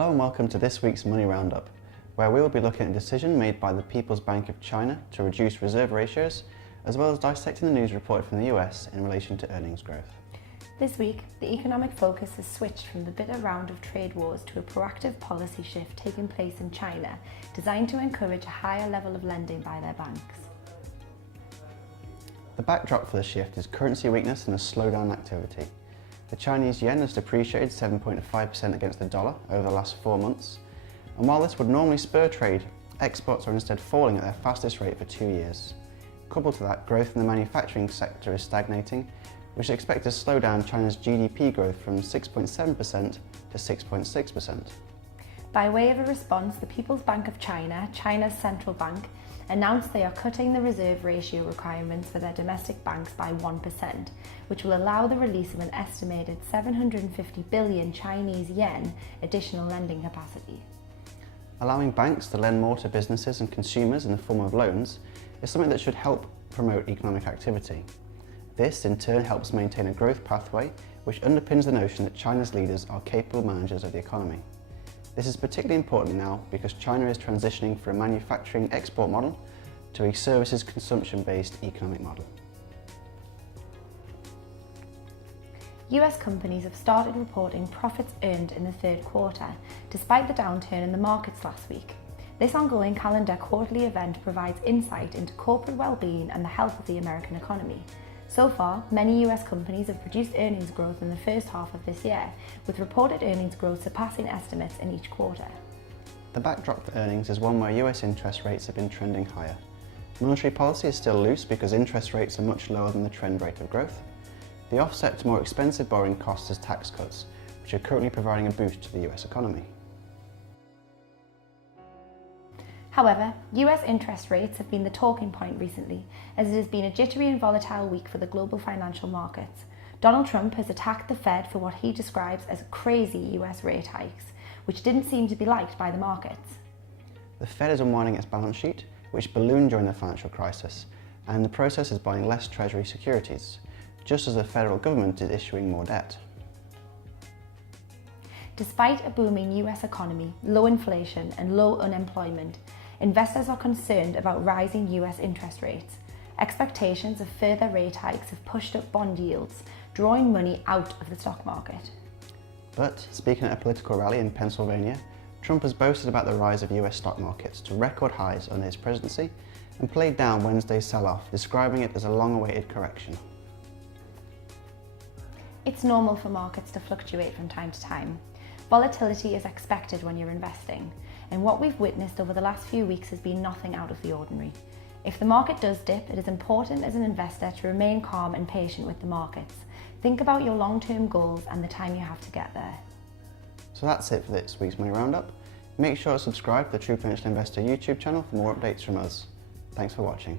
Hello and welcome to this week's Money Roundup, where we will be looking at a decision made by the People's Bank of China to reduce reserve ratios, as well as dissecting the news reported from the US in relation to earnings growth. This week, the economic focus has switched from the bitter round of trade wars to a proactive policy shift taking place in China, designed to encourage a higher level of lending by their banks. The backdrop for the shift is currency weakness and a slowdown in activity. The Chinese yen has depreciated 7.5% against the dollar over the last 4 months, and while this would normally spur trade, exports are instead falling at their fastest rate for 2 years. Coupled to that, growth in the manufacturing sector is stagnating, which is expected to slow down China's GDP growth from 6.7% to 6.6%. By way of a response, the People's Bank of China, China's central bank, announced they are cutting the reserve ratio requirements for their domestic banks by 1%, which will allow the release of an estimated 750 billion Chinese yen additional lending capacity. Allowing banks to lend more to businesses and consumers in the form of loans is something that should help promote economic activity. This in turn helps maintain a growth pathway which underpins the notion that China's leaders are capable managers of the economy. This is particularly important now because China is transitioning from a manufacturing export model to a services consumption-based economic model. US companies have started reporting profits earned in the third quarter, despite the downturn in the markets last week. This ongoing calendar quarterly event provides insight into corporate well-being and the health of the American economy. So far, many US companies have produced earnings growth in the first half of this year, with reported earnings growth surpassing estimates in each quarter. The backdrop for earnings is one where US interest rates have been trending higher. Monetary policy is still loose because interest rates are much lower than the trend rate of growth. The offset to more expensive borrowing costs is tax cuts, which are currently providing a boost to the US economy. However, US interest rates have been the talking point recently, as it has been a jittery and volatile week for the global financial markets. Donald Trump has attacked the Fed for what he describes as crazy US rate hikes, which didn't seem to be liked by the markets. The Fed is unwinding its balance sheet, which ballooned during the financial crisis, and in the process is buying less Treasury securities, just as the federal government is issuing more debt. Despite a booming US economy, low inflation and low unemployment, investors are concerned about rising US interest rates. Expectations of further rate hikes have pushed up bond yields, drawing money out of the stock market. But, speaking at a political rally in Pennsylvania, Trump has boasted about the rise of US stock markets to record highs under his presidency and played down Wednesday's sell-off, describing it as a long-awaited correction. It's normal for markets to fluctuate from time to time. Volatility is expected when you're investing, and what we've witnessed over the last few weeks has been nothing out of the ordinary. If the market does dip, it is important as an investor to remain calm and patient with the markets. Think about your long-term goals and the time you have to get there. So that's it for this week's Money Roundup. Make sure to subscribe to the True Financial Investor YouTube channel for more updates from us. Thanks for watching.